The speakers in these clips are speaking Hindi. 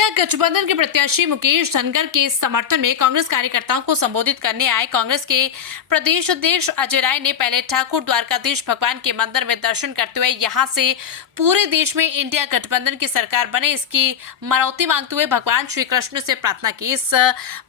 इंडिया गठबंधन के प्रत्याशी मुकेश धनगर के समर्थन में कांग्रेस कार्यकर्ताओं को संबोधित करने आए कांग्रेस के प्रदेश अध्यक्ष अजय राय ने पहले ठाकुर द्वारकाधीश भगवान के मंदिर में दर्शन करते हुए यहां से पूरे देश में इंडिया गठबंधन की सरकार बने इसकी मनौती मांगते हुए भगवान श्री कृष्ण से प्रार्थना की। इस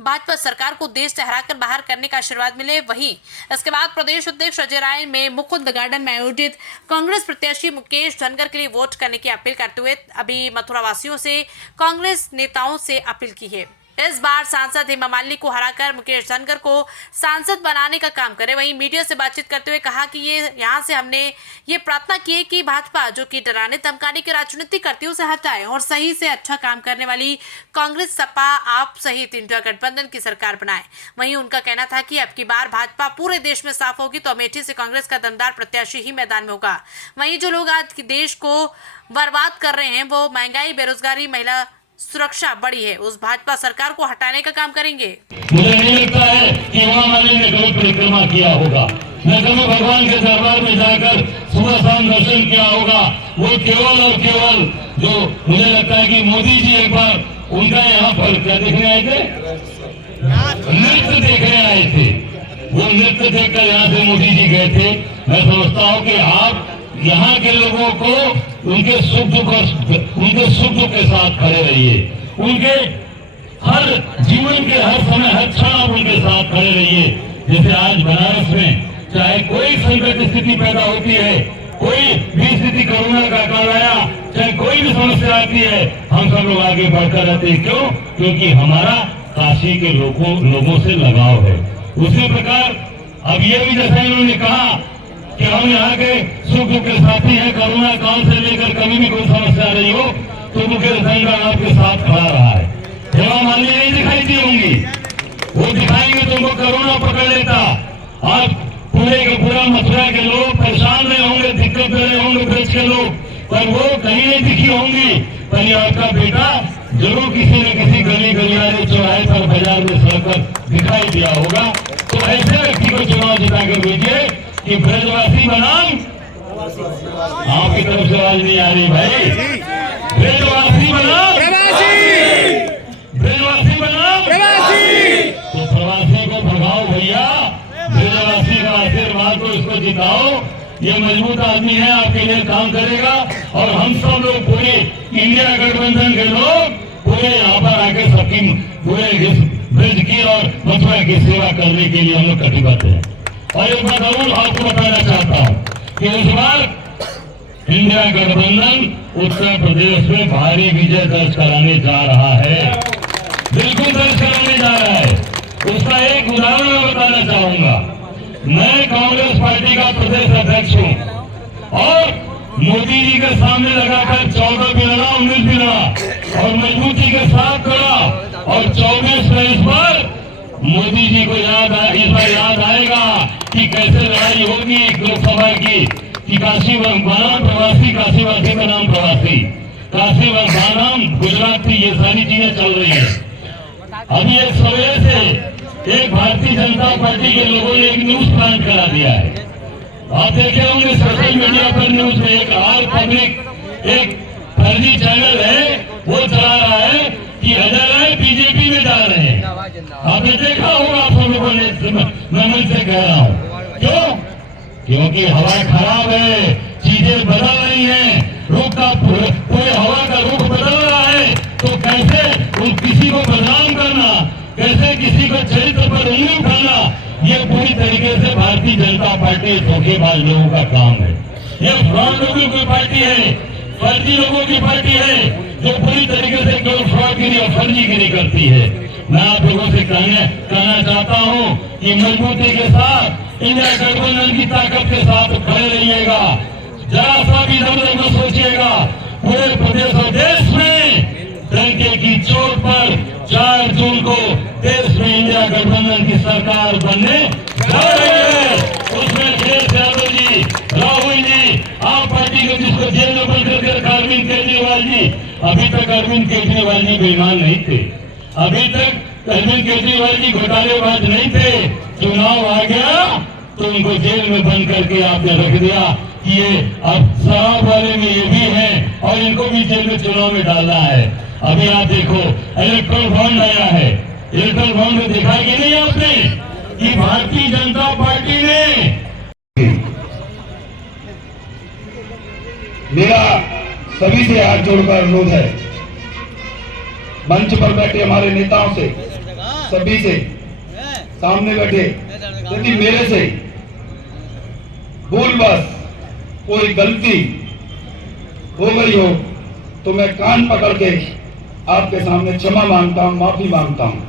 भाजपा सरकार को देश से हराकर बाहर करने का आशीर्वाद मिले। वहीं इसके बाद प्रदेश अध्यक्ष अजय राय में मुकुंद गार्डन में आयोजित कांग्रेस प्रत्याशी मुकेश धनगर के लिए वोट करने की अपील करते हुए अभी मथुरा वासियों से कांग्रेस नेताओं से अपील की है। इस बार सांसद हेमा मालिनी को हराकर मुकेश धनगर को सांसद बनाने का काम करे। वहीं मीडिया से बातचीत करते हुए कहा कि यहाँ से हमने ये प्रार्थना की है कि भाजपा जो कि डराने धमकाने की राजनीति करती है उसे हटाए और सही से अच्छा काम करने वाली कांग्रेस, सपा, आप सहित इंडिया गठबंधन की सरकार बनाए। वहीं उनका कहना था कि अब की बार भाजपा पूरे देश में साफ होगी तो अमेठी से कांग्रेस का दमदार प्रत्याशी ही मैदान में होगा। वहीं जो लोग आज देश को बर्बाद कर रहे हैं वो महंगाई, बेरोजगारी, महिला सुरक्षा बड़ी है, उस भाजपा सरकार को हटाने का काम करेंगे। मुझे नहीं लगता है कि हेमा मालिनी ने कभी परिक्रमा किया होगा, न कभी भगवान के दरबार में जाकर सुबह शाम दर्शन किया होगा। वो केवल और केवल जो मुझे लगता है कि मोदी जी एक बार उनका यहाँ पर क्या देखने आए थे, नृत्य देखने आए थे। वो नृत्य देखकर यहाँ से मोदी जी गए थे। मैं समझता हूँ कि आप यहाँ के लोगों को उनके सुख दुख के साथ खड़े रहिए, उनके हर जीवन के हर समय हर क्षण आप उनके साथ खड़े रहिए। जैसे आज बनारस में चाहे कोई संकट स्थिति पैदा होती है, कोई भी स्थिति, कोरोना का काल आया, चाहे कोई भी समस्या आती है, हम सब लोग आगे बढ़कर रहते हैं। क्यों? क्योंकि हमारा काशी के लोगों से लगाव है। उसी प्रकार अब ये भी जैसा इन्होंने कहा कि हम यहाँ के सुख दुख के साथी हैं, कोरोना काल से लेकर कभी भी कोई समस्या रही हो तो मुकेश धनगर आपके साथ खड़ा रहा है। हेमा मालिनी नहीं दिखाई दी होंगी, वो दिखाएंगे तुमको कोरोना पकड़ लेता। आज पूरे के पूरा मथुरा के लोग परेशान रहे होंगे, दिक्कत में रहे होंगे ब्रज के लोग, पर वो कहीं नहीं दिखी होंगी। पर ये आपका बेटा जरूर किसी न किसी गली गलियारे चौराहे पर बाजार में सड़क दिखाई दिया होगा। तो ऐसे व्यक्ति को चुनाव जिताकर भेजिए कि ब्रजवासी बनाम, आपकी तरफ से आवाज नहीं आ रही भाई, ब्रजवासी बनाम ब्रजवासी बनाम तो प्रवासी को भगाओ भैया, ब्रजवासी का आशीर्वाद को इसको जिताओ। ये मजबूत आदमी है, आपके लिए काम करेगा। और हम सब लोग पूरे इंडिया गठबंधन के लोग पूरे यहाँ पर आकर सबकी पूरे ब्रज की और मथुरा की सेवा करने के लिए हम लोग कटिबद्ध हैं। और एक बात और आपको बताना चाहता हूँ कि इस बार इंडिया गठबंधन उत्तर प्रदेश में भारी विजय दर्ज कराने जा रहा है, बिल्कुल दर्ज कराने जा रहा है। उसका एक उदाहरण मैं बताना चाहूंगा। मैं कांग्रेस पार्टी का प्रदेश अध्यक्ष हूँ और मोदी जी के सामने लगाकर 14 भी लड़ा, 19 भी लड़ा और मजबूती के साथ लड़ा। और 24 में इस बार मोदी जी को इस बार याद आएगा कि कैसे लड़ाई होगी लोकसभा की, कि काशी बनाम प्रवासी, काशीवासी का नाम प्रवासी, काशी बनाम गुजराती, ये सारी चीजें चल रही है। अभी एक सवेरे से एक भारतीय जनता पार्टी के लोगों ने एक न्यूज प्लांट करा दिया है। आप देखे होंगे सोशल मीडिया पर न्यूज में एक आर पब्लिक एक फर्जी चैनल है, वो चला रहा है कि अजय राय बीजेपी में जा रहे हैं। आपने देखा होगा, आप सब लोगों ने, मैं मन से कह रहा हूँ। क्यों? क्योंकि हवा खराब है, चीजें बदल रही हैं, रुख का पूरे हवा का रुख बदल रहा है। तो कैसे किसी को बदनाम करना, कैसे किसी को चरित्र पर उंगली उठाना, ये पूरी तरीके से भारतीय जनता पार्टी धोखेबाज लोगों का काम है। ये फ्रॉड लोगों की पार्टी है, फर्जी लोगों की पार्टी है, जो पूरी तरीके से केवल फ्रॉडगिरी और फर्जीगिरी करती है। मैं आप लोगों से कहना चाहता हूं कि मजबूती के साथ इंडिया गठबंधन की ताकत के साथ खड़े रहिएगा। जरा सा भी दम न सोचिएगा। पूरे प्रदेश और देश में डंके की चोट पर 4 जून को देश में इंडिया गठबंधन की सरकार बनने जा रही है। उसमें अखिलेश यादव जी, राहुल जी, आप पार्टी को जिसको जेल में बंद कर रखा अरविंद केजरीवाल जी, अभी तक अरविंद केजरीवाल जी बेईमान नहीं थे, अभी तक अरविंद केजरीवाल जी घोटालेबाज नहीं थे। चुनाव आ गया तो उनको जेल में बंद करके आपने रख दिया कि ये अब शराब वाले में ये भी हैं और इनको भी जेल में चुनाव में डालना है। अभी आप देखो इलेक्ट्रल बॉन्ड आया है, इलेक्ट्रल बॉन्ड में देखा कि नहीं आपने कि भारतीय जनता पार्टी ने। मेरा सभी से हाथ जोड़कर अनुरोध है, मंच पर बैठे हमारे नेताओं से, सभी से, सामने बैठे, यदि मेरे से भूलवश कोई गलती हो गई हो तो मैं कान पकड़ के आपके सामने क्षमा मांगता हूं, माफी मांगता हूं।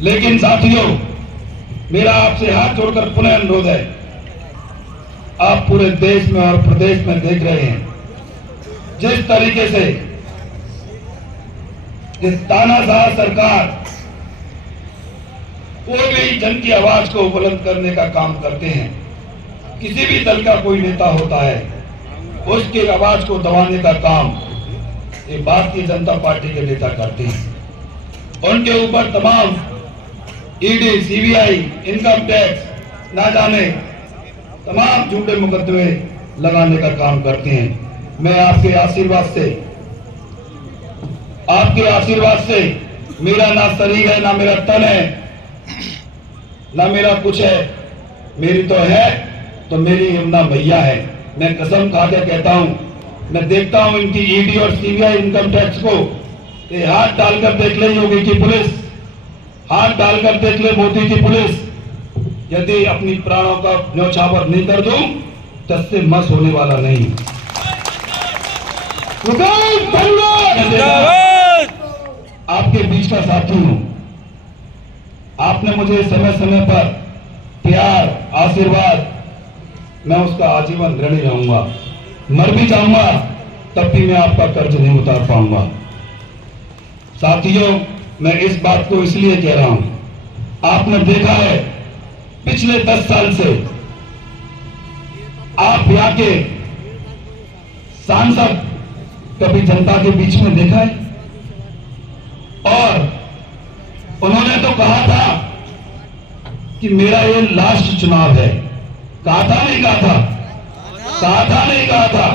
लेकिन साथियों, मेरा आपसे हाथ जोड़कर पुनः अनुरोध है, आप पूरे देश में और प्रदेश में देख रहे हैं जिस तरीके से ये तानाशाह सरकार कोई भी जन की आवाज को बुलंद करने का काम करते हैं। किसी भी दल का कोई नेता होता है, उसकी आवाज को दबाने का काम ये भारतीय जनता पार्टी के नेता करते हैं। उनके ऊपर तमाम ईडी, सीबीआई, इनकम टैक्स, ना जाने तमाम झूठे मुकदमे लगाने का काम करते हैं। मैं आपके आशीर्वाद से मेरा ना शरीर है, ना मेरा तन है, ना मेरा कुछ है, मेरी तो है तो मेरी यमुना मैया है। मैं कसम खा के कहता हूं, मैं देखता हूं इनकी ईडी और सीबीआई, इनकम टैक्स को, ये हाथ डालकर देख ले योगी की पुलिस, हाथ डालकर देख ले मोदी की पुलिस, यदि अपनी प्राणों का न्यौछावर नहीं कर दूं तो इससे मस होने वाला नहीं। आपके बीच का साथी हूं, आपने मुझे समय समय पर प्यार, आशीर्वाद, मैं उसका आजीवन ऋणी रहूंगा। मर भी जाऊंगा तब भी मैं आपका कर्ज नहीं उतार पाऊंगा। साथियों, मैं इस बात को इसलिए कह रहा हूं, आपने देखा है पिछले 10 साल से आप यहाँ के सांसद कभी जनता के बीच में देखा है? और उन्होंने तो कहा था कि मेरा ये लास्ट चुनाव है। कहा था नहीं कहा था? कहा था नहीं कहा था?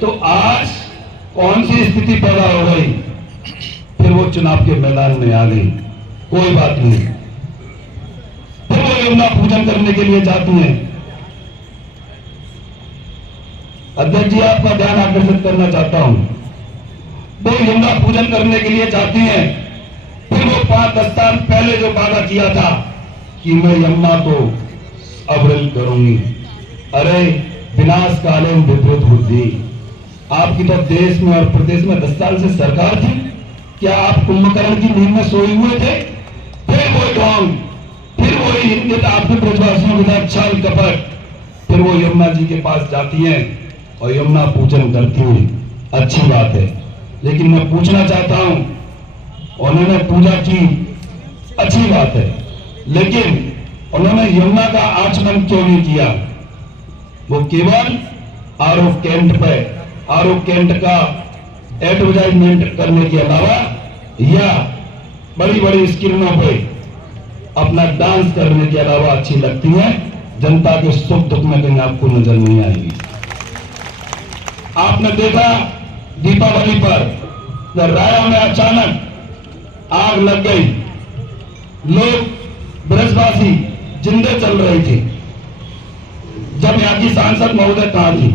तो आज कौन सी स्थिति पैदा हो गई? फिर वो चुनाव के मैदान में आ गई। कोई बात नहीं, फिर वो यमुना पूजन करने के लिए जाती हैं। अध्यक्ष जी, आपका ध्यान आकर्षित करना चाहता हूं, वो यमुना पूजन करने के लिए जाती हैं। फिर वो 5-10 साल पहले जो वादा किया था कि मैं यमुना को अवरुद्ध करूंगी, अरे विनाश कालीन विपरीत बुद्धि, आपकी तो देश में और प्रदेश में 10 साल से सरकार थी, क्या आप कुंभकर्ण की नींद में सोए हुए थे? फिर वो ढोंग, फिर वो हिंदू आपके ब्रजवासियों के साथ छल कपट, फिर वो यमुना जी के पास जाती हैं और यमुना पूजन करती हैं। अच्छी बात है, लेकिन मैं पूछना चाहता हूं, उन्होंने पूजा की, अच्छी बात है, लेकिन उन्होंने यमुना का आचमन क्यों नहीं किया? वो केवल आरओ कैंट का एडवर्टाइजमेंट करने के अलावा या बड़ी बड़ी स्क्रीनों पे अपना डांस करने के अलावा अच्छी लगती है, जनता के सुख दुख में कहीं आपको नजर नहीं आएगी। आपने देखा दीपावली पर जब राया में अचानक आग लग गई, लोग ब्रजवासी जिंदे चल रहे थे, जब यहाँ की सांसद महोदय कहां थी?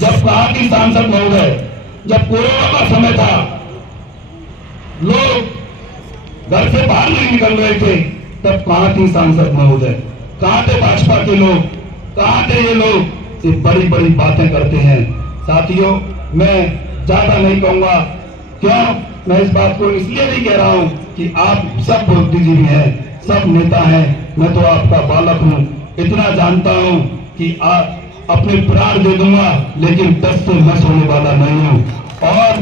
जब कहां की सांसद महोदय? जब कोरोना का समय था, लोग घर से बाहर नहीं निकल रहे थे, तब कहां थी सांसद महोदय? कहां थे भाजपा के लोग? कहां थे ये लोग? ये बड़ी बड़ी बातें करते हैं। साथियों, मैं ज्यादा नहीं कहूंगा, क्यों? मैं इस बात को इसलिए भी कह रहा हूं कि आप सब बुद्धिजीवी हैं, सब नेता हैं, मैं तो आपका बालक हूं। इतना जानता हूं कि आप अपने प्राण दे दूंगा, लेकिन 10 से मस होने वाला नहीं हूं। और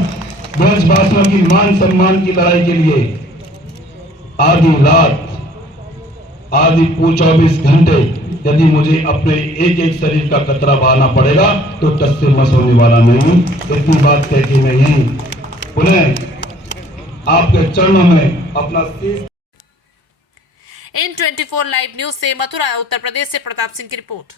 ब्रजवासियों की मान सम्मान की लड़ाई के लिए आधी रात, आधी 24 घंटे यदि मुझे अपने एक एक शरीर का कतरा बहाना पड़ेगा तो 10 से मस होने वाला नहीं। इतनी बात कह के मैं यही पुनः आपके चरणों में अपना N24 लाइव न्यूज से मथुरा उत्तर प्रदेश से प्रताप सिंह की रिपोर्ट।